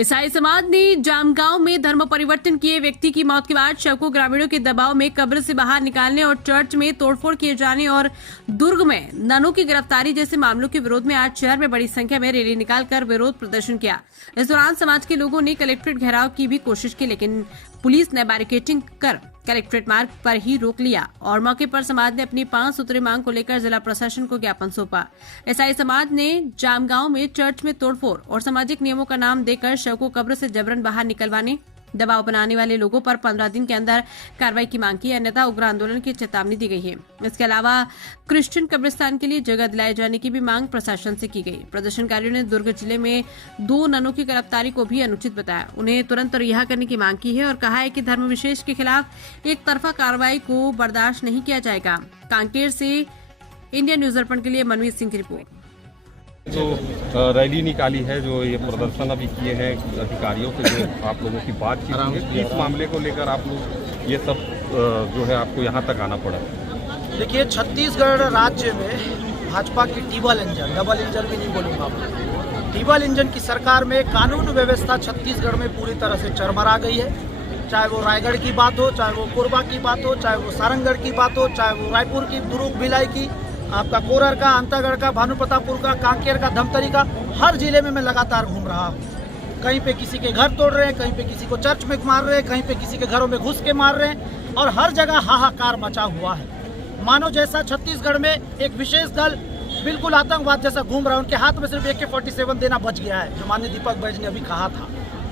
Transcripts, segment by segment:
ईसाई समाज ने जामगांव में धर्म परिवर्तन किए व्यक्ति की मौत के बाद शव को ग्रामीणों के दबाव में कब्र से बाहर निकालने और चर्च में तोड़फोड़ किए जाने और दुर्ग में ननों की गिरफ्तारी जैसे मामलों के विरोध में आज शहर में बड़ी संख्या में रैली निकालकर विरोध प्रदर्शन किया। इस दौरान समाज के लोगों ने कलेक्ट्रेट घेराव की भी कोशिश की, लेकिन पुलिस ने बैरिकेडिंग कर कलेक्ट्रेट मार्ग पर ही रोक लिया और मौके पर समाज ने अपनी 5 सूत्री मांग को लेकर जिला प्रशासन को ज्ञापन सौंपा। ईसाई समाज ने जामगांव में चर्च में तोड़फोड़ और सामाजिक नियमों का नाम देकर शव को कब्र से जबरन बाहर निकलवाने, दबाव बनाने वाले लोगों पर 15 दिन के अंदर कार्रवाई की मांग की, अन्यथा उग्र आंदोलन की चेतावनी दी गई है। इसके अलावा क्रिश्चियन कब्रिस्तान के लिए जगह दिलाए जाने की भी मांग प्रशासन से की गई। प्रदर्शनकारियों ने दुर्ग जिले में 2 ननों की गिरफ्तारी को भी अनुचित बताया, उन्हें तुरंत रिहा करने की मांग की है और कहा है कि धर्म विशेष के खिलाफ एक तरफा कार्रवाई को बर्दाश्त नहीं किया जाएगा। कांकेर से इंडियन न्यूज दर्पण के लिए मनवीर सिंह की रिपोर्ट। जो रैली निकाली है, जो ये प्रदर्शन अभी किए हैं अधिकारियों से, जो आप लोगों की बातचीत है, इस मामले को लेकर आप लोग ये सब जो है आपको यहाँ तक आना पड़ा। देखिए, छत्तीसगढ़ राज्य में भाजपा की डबल इंजन भी नहीं बोलूँगा, डबल इंजन की सरकार में कानून व्यवस्था छत्तीसगढ़ में पूरी तरह से चरमरा गई है। चाहे वो रायगढ़ की बात हो, चाहे वो कोरबा की बात हो, चाहे वो सारंगढ़ की बात हो, चाहे वो रायपुर की, दुर्ग भिलाई की, आपका कोरर का, अंतागढ़ का, भानुप्रतापपुर का, कांकेर का, धमतरी का, हर जिले में मैं लगातार घूम रहा हूँ। कहीं पे किसी के घर तोड़ रहे हैं, कहीं पे किसी को चर्च में मार रहे हैं, कहीं पे किसी के घरों में घुस के मार रहे हैं और हर जगह हाहाकार मचा हुआ है। मानो जैसा छत्तीसगढ़ में एक विशेष दल बिल्कुल आतंकवाद जैसा घूम रहा है, उनके हाथ में सिर्फ AK-47 देना बच गया है, जो माननीय दीपक बैज ने अभी कहा था।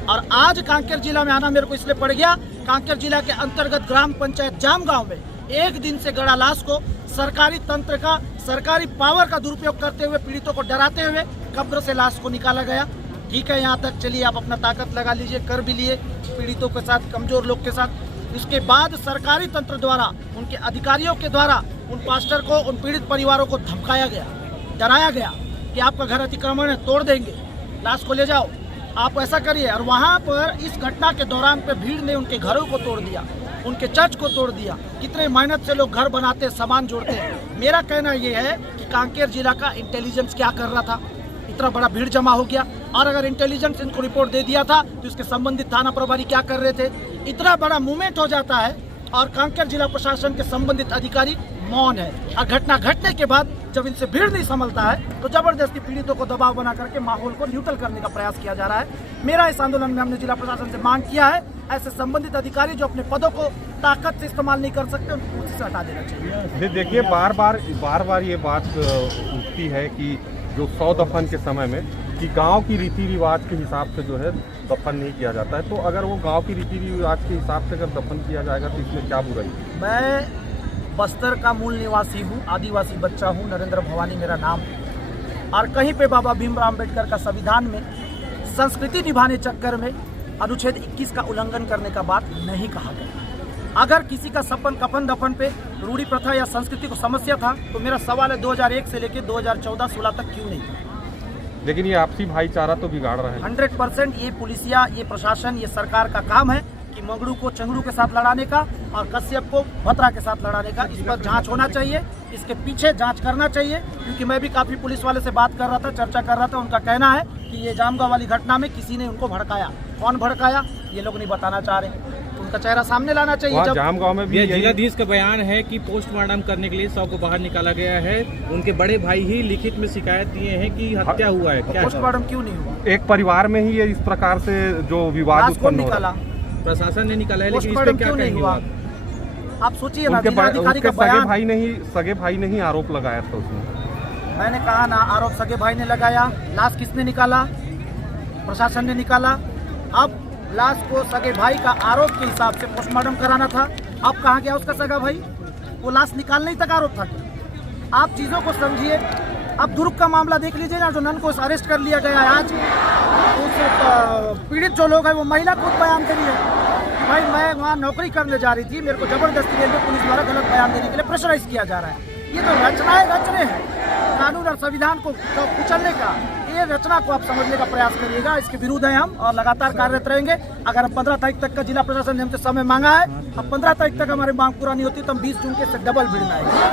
और आज कांकेर जिला में आना मेरे को इसलिए पड़ गया, कांकेर जिला के अंतर्गत ग्राम पंचायत जामगांव में एक दिन से गड़ा लाश को सरकारी तंत्र का, सरकारी पावर का दुरुपयोग करते हुए, पीड़ितों को डराते हुए कब्र से लाश को निकाला गया। ठीक है, यहाँ तक चलिए, आप अपना ताकत लगा लीजिए, कर भी लिए पीड़ितों के साथ, कमजोर लोग के साथ। उसके बाद सरकारी तंत्र द्वारा, उनके अधिकारियों के द्वारा उन पास्टर को, उन पीड़ित परिवारों को धमकाया गया, डराया गया कि आपका घर अतिक्रमण है, तोड़ देंगे, लाश को ले जाओ, आप ऐसा करिए। और वहाँ पर इस घटना के दौरान पे भीड़ ने उनके घरों को तोड़ दिया, उनके चर्च को तोड़ दिया। कितने मेहनत से लोग घर बनाते, सामान जोड़ते हैं। मेरा कहना ये है कि कांकेर जिला का इंटेलिजेंस क्या कर रहा था, इतना बड़ा भीड़ जमा हो गया, और अगर इंटेलिजेंस इनको रिपोर्ट दे दिया था तो इसके संबंधित थाना प्रभारी क्या कर रहे थे। इतना बड़ा मूवमेंट हो जाता है और कांकेर जिला प्रशासन के संबंधित अधिकारी मौन है, और घटना घटने के बाद जब इनसे भीड़ नहीं संभलता है तो जबरदस्ती पीड़ितों को दबाव बना करके माहौल को न्यूट्रल करने का प्रयास किया जा रहा है। मेरा इस आंदोलन में हमने जिला प्रशासन से मांग किया है, ऐसे संबंधित अधिकारी जो अपने पदों को ताकत से इस्तेमाल नहीं कर सकते, उनको कुर्सी से हटा देना चाहिए। देखिए, बार बार ये बात उठती है कि जो 100 दफन के समय में कि गांव की रीति रिवाज के हिसाब से जो है दफन नहीं किया जाता है, तो अगर वो गांव की रीति रिवाज के हिसाब से अगर दफन किया जाएगा तो इसमें क्या बुराई है? मैं बस्तर का मूल निवासी हूँ, आदिवासी बच्चा हूँ, नरेंद्र भवानी मेरा नाम है, और कहीं पे बाबा भीमराव अम्बेडकर का संविधान में संस्कृति निभाने चक्कर में अनुच्छेद 21 का उल्लंघन करने का बात नहीं कहा गया। अगर किसी का सपन कफन दफन पे रूढ़ी प्रथा या संस्कृति को समस्या था तो मेरा सवाल है 2001 से लेकर 2014-16 तक क्यों नहीं था? लेकिन ये आपसी भाईचारा तो बिगाड़ रहा है। 100% ये पुलिसिया, ये प्रशासन, ये सरकार का काम है कि मंगड़ू को चंगड़ू के साथ लड़ाने का और कश्यप को भतरा के साथ लड़ाने का। इस पर जांच होना चाहिए, इसके पीछे जांच करना चाहिए, क्योंकि मैं भी काफ़ी पुलिस वाले से बात कर रहा था, चर्चा कर रहा था। उनका कहना है कि ये जामगांव वाली घटना में किसी ने उनको भड़काया। कौन भड़काया ये लोग नहीं बताना चाह रहे, उनका चेहरा सामने लाना चाहिए। जब जामगांव में भी जिलाधीश का बयान है कि पोस्टमार्टम करने के लिए शव को बाहर निकाला गया है, उनके बड़े भाई ही लिखित में शिकायत दिए हैं कि हत्या हुआ है। क्या पोस्टमार्टम क्यों नहीं हुआ? एक परिवार में ही ये इस प्रकार से जो विवाद उत्पन्न हो रहा है, प्रशासन ने निकाला है, लेकिन पोस्टमार्टम क्यों नहीं हुआ? आप सोचिए ना, जिलाधिकारी का बयान। सगे भाई ने ही आरोप लगाया था उसमें। मैंने कहा ना, आरोप सगे भाई ने लगाया। लाश किसने निकाला? प्रशासन ने निकाला। अब लाश को सगे भाई का आरोप के हिसाब से पोस्टमार्टम कराना था। अब कहाँ गया उसका सगा भाई? वो लाश निकालने ही तक आरोप था। आप चीज़ों को समझिए। अब दुर्ग का मामला देख लीजिए ना, जो नन को अरेस्ट कर लिया गया है आज, उस पीड़ित जो लोग हैं वो महिला खुद बयान दे रही है, भाई मैं वहाँ नौकरी करने जा रही थी, मेरे को जबरदस्ती रेलवे पुलिस द्वारा गलत बयान देने के लिए प्रेशराइज किया जा रहा है। ये तो रचनाएं रच रहे हैं कानून और संविधान को कुचलने का। ये रचना को आप समझने का प्रयास करिएगा, इसके विरुद्ध है हम और लगातार कार्यरत रहेंगे। अगर हम 15 तारीख तक का जिला प्रशासन ने हमसे समय मांगा है, अब 15 तारीख तक हमारी मांग पूरा नहीं होती तो हम 20 जून के से डबल भिड़ना है।